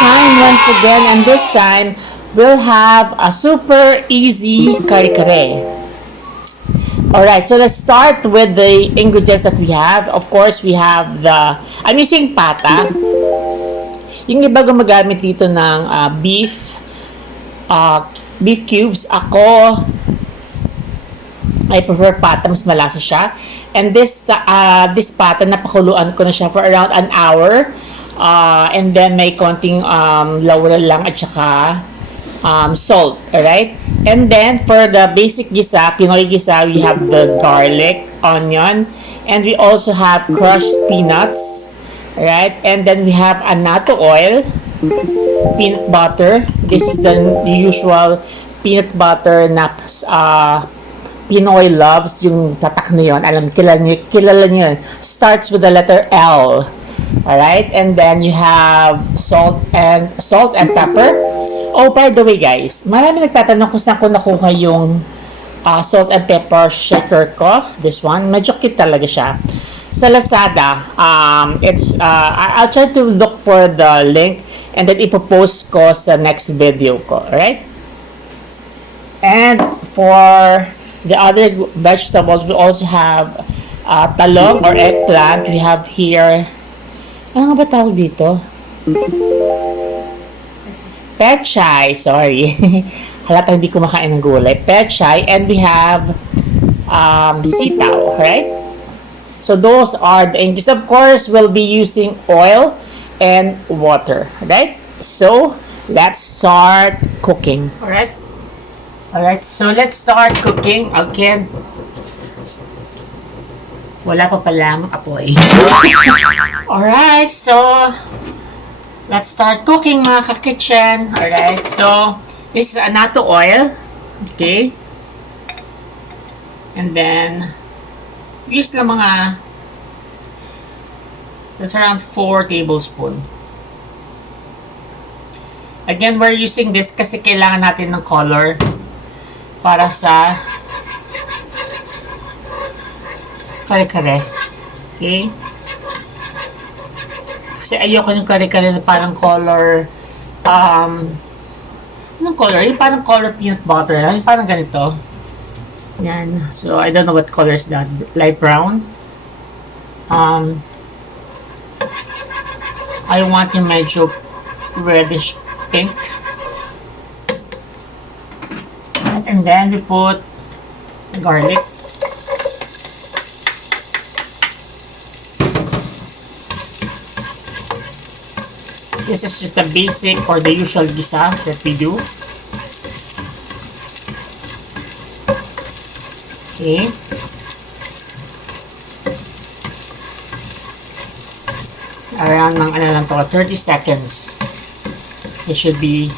time once again, and this time we'll have a super easy kare-kare. Alright, so let's start with the ingredients that we have. Of course, we have I'm using pata. Yung iba gumagamit dito ng beef cubes. Ako, I prefer pata, mas malasa siya. And this pata, napakuluan ko na siya for around an hour. And then may konting laurel lang at saka salt, alright? And then for the basic gisa, Pinoy gisa, we have the garlic, onion, and we also have crushed peanuts, alright? And then we have Anato Oil, peanut butter. This is the usual peanut butter na Pinoy loves, yung tatak na yun. Kilala niyo yun. Starts with the letter L. Alright, and then you have salt and pepper. Oh, by the way guys, marami nagtatanong kung saan ko nakuha yung salt and pepper shaker ko. This one, medyo cute talaga siya. Sa Lazada, I'll try to look for the link and then ipopost ko sa next video ko. Alright? And for the other vegetables, we also have talong or eggplant. We have here, ano nga ba tawag dito? Pechay, sorry. Halata hindi kumakain ng gulay. Pechay, and we have sitaw, right? So those are the ingredients. Of course, we'll be using oil and water, right? So let's start cooking. Alright? Alright, so let's start cooking. Again, wala pa palang apoy. Alright, so let's start cooking mga ka-kitchen. Alright, so this is Anato Oil. Okay. And then use na mga, that's around 4 tablespoons. Again, we're using this kasi kailangan natin ng color para sa kare-kare. Okay? Kasi ayoko yung kare-kare na parang color, anong color? Yung parang color peanut butter. Yung parang ganito. Yan. So, I don't know what color is that. Light brown. I want yung medyo reddish pink. And then we put garlic. This is just the basic or the usual gisa that we do. Okay. Around mga ano lang to, 30 seconds. It should be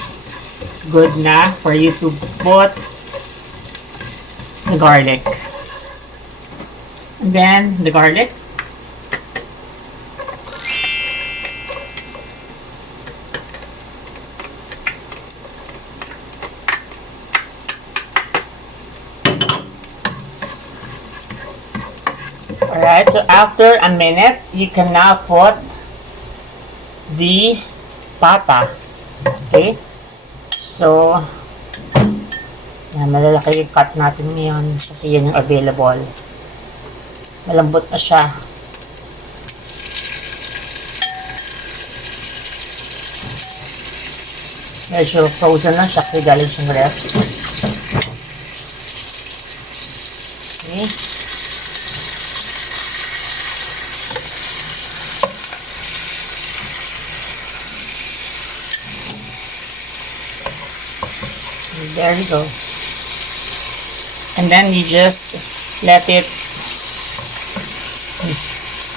good na for you to put the garlic. And then the garlic. Alright, so after a minute, you can now put the pata. Okay? So, yan, malalaki yung cut natin ngayon kasi yan yung available. Malambot na siya. Medyo frozen na siya kasi galing siyang ref. Okay? There you go. And then you just let it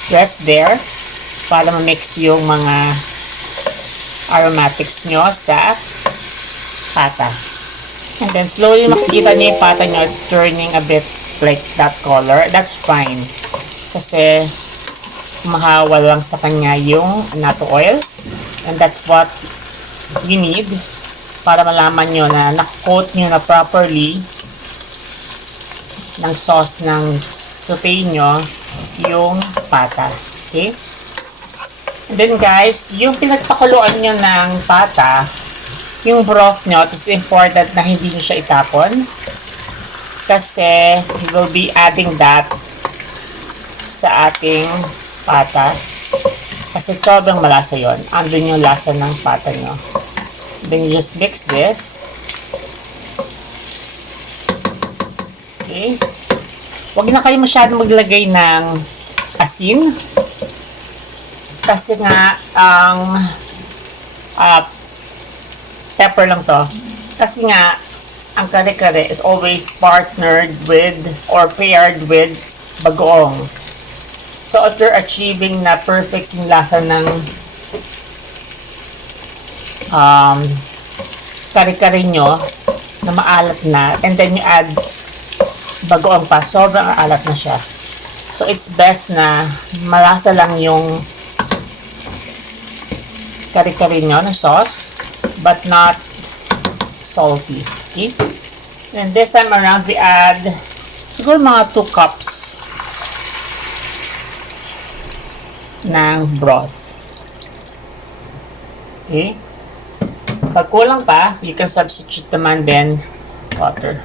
rest there para ma-mix yung mga aromatics nyo sa pata. And then slowly makikita nyo yung pata nyo, it's turning a bit like that color. That's fine. Kasi mahawal lang sa kanya yung Anato Oil. And that's what you need para malaman nyo na nakakoat nyo na properly ng sauce ng sauté nyo yung pata. Okay? And then guys, yung pinagpakuluan nyo ng pata, yung broth nyo, it's important na hindi nyo siya itapon. Kasi we will be adding that sa ating pata. Kasi sobrang malasa yon. Andun yung lasa ng pata nyo. Then you just mix this. Okay. Huwag na kayo masyadong maglagay ng asin. Kasi nga, ang pepper lang to. Kasi nga, ang kare-kare is always partnered with or paired with bagoong. So, if you're achieving na perfect yung lasa ng kare-kare nyo na maalat na, and then you add bagoong pa, sobrang alat na siya. So, it's best na malasa lang yung kare-kare nyo ng sauce, but not salty. Okay? And this time around, we add siguro mga 2 cups ng broth. Okay? Pag kulang pa, you can substitute naman din water.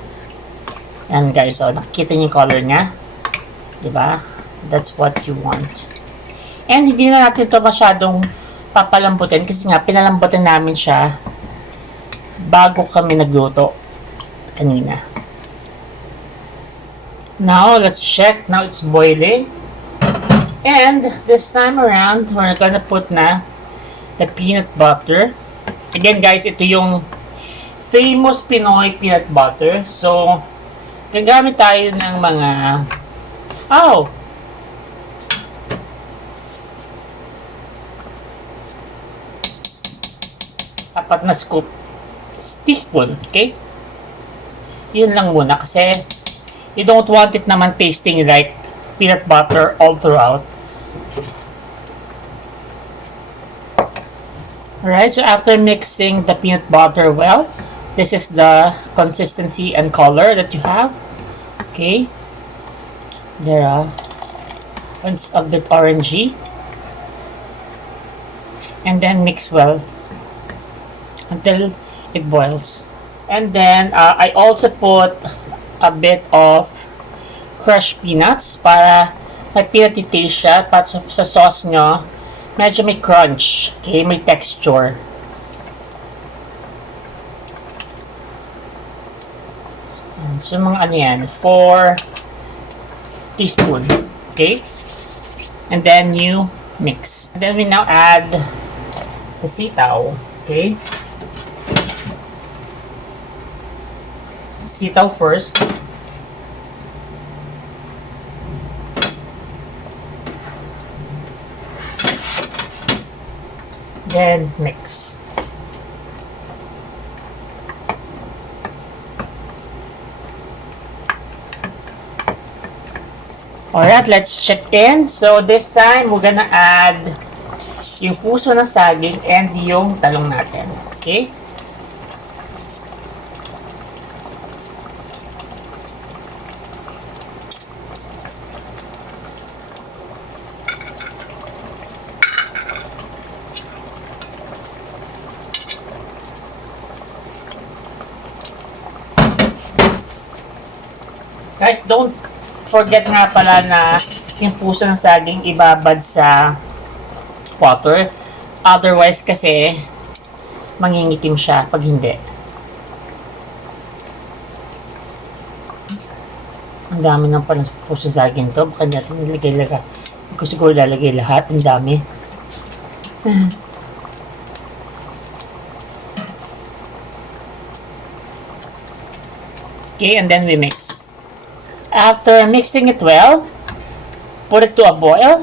Yan guys, so nakikita niyo yung color niya. Diba? That's what you want. And hindi na natin ito masyadong papalambutin kasi nga pinalambutin namin siya bago kami nagluto kanina. Now, let's check. Now it's boiling. And this time around, we're gonna put na the peanut butter. Again guys, ito yung famous Pinoy peanut butter. So, gagamit tayo ng mga apat na scoop teaspoon, okay? Yun lang muna kasi you don't want it naman tasting like peanut butter all throughout. Alright, so after mixing the peanut butter well, this is the consistency and color that you have. Okay. There it's a bit orangey. And then mix well until it boils. And then I also put a bit of crushed peanuts para may peanut taste siya, para sa sauce nyo medyo may crunch, okay, may texture. And so mga ano yan, 4 teaspoon, okay? And then you mix. And then we now add the sitaw, okay? Sitaw first. Then mix. Alright, let's check in. So this time, we're gonna add yung puso ng saging and yung talong natin. Okay? Guys, don't forget nga pala na yung puso ng saging ibabad sa water. Otherwise kasi mangingitim siya pag hindi. Ang dami ng pala puso ng saging to. Baka natin nilagay-lagay. Hindi ko siguro lalagay lahat. Ang dami. Okay, and then we mix. After mixing it well, put it to a boil,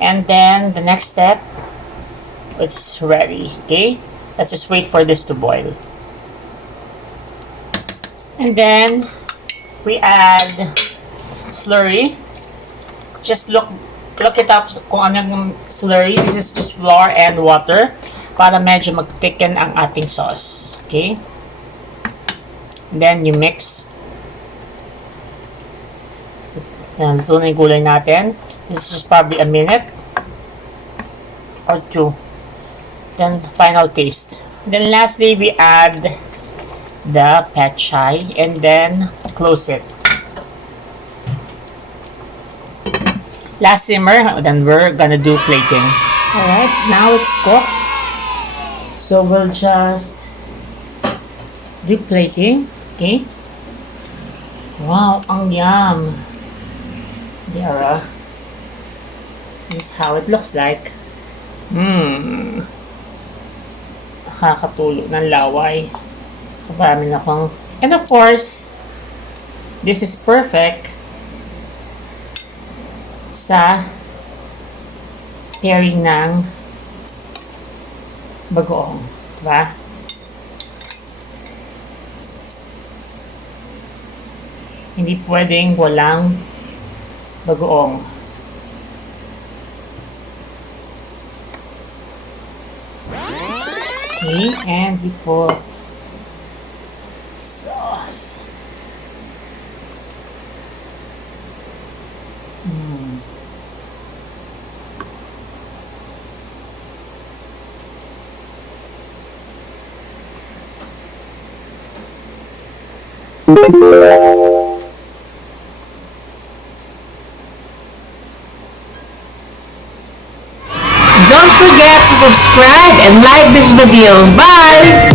and then the next step, it's ready. Okay, let's just wait for this to boil, and then we add slurry. Just look it up kung ano yung slurry. This is just flour and water para medyo mag-thicken ang ating sauce. Okay, and then you mix. Yan, luto na yung gulay natin. This is just probably a minute. or 2. Then final taste. Then lastly, we add the Pechay and then close it. Last simmer, then we're gonna do plating. Alright, now it's cooked. So we'll just do plating. Okay. Wow, ang yum. There, this is how it looks like. Nakakatulo ng laway. Marami na akong... And of course, this is perfect sa pairing ng bagoong. Diba? Hindi pwedeng walang bagoong. Okay, and we put sauce. Don't forget to subscribe and like this video. Bye!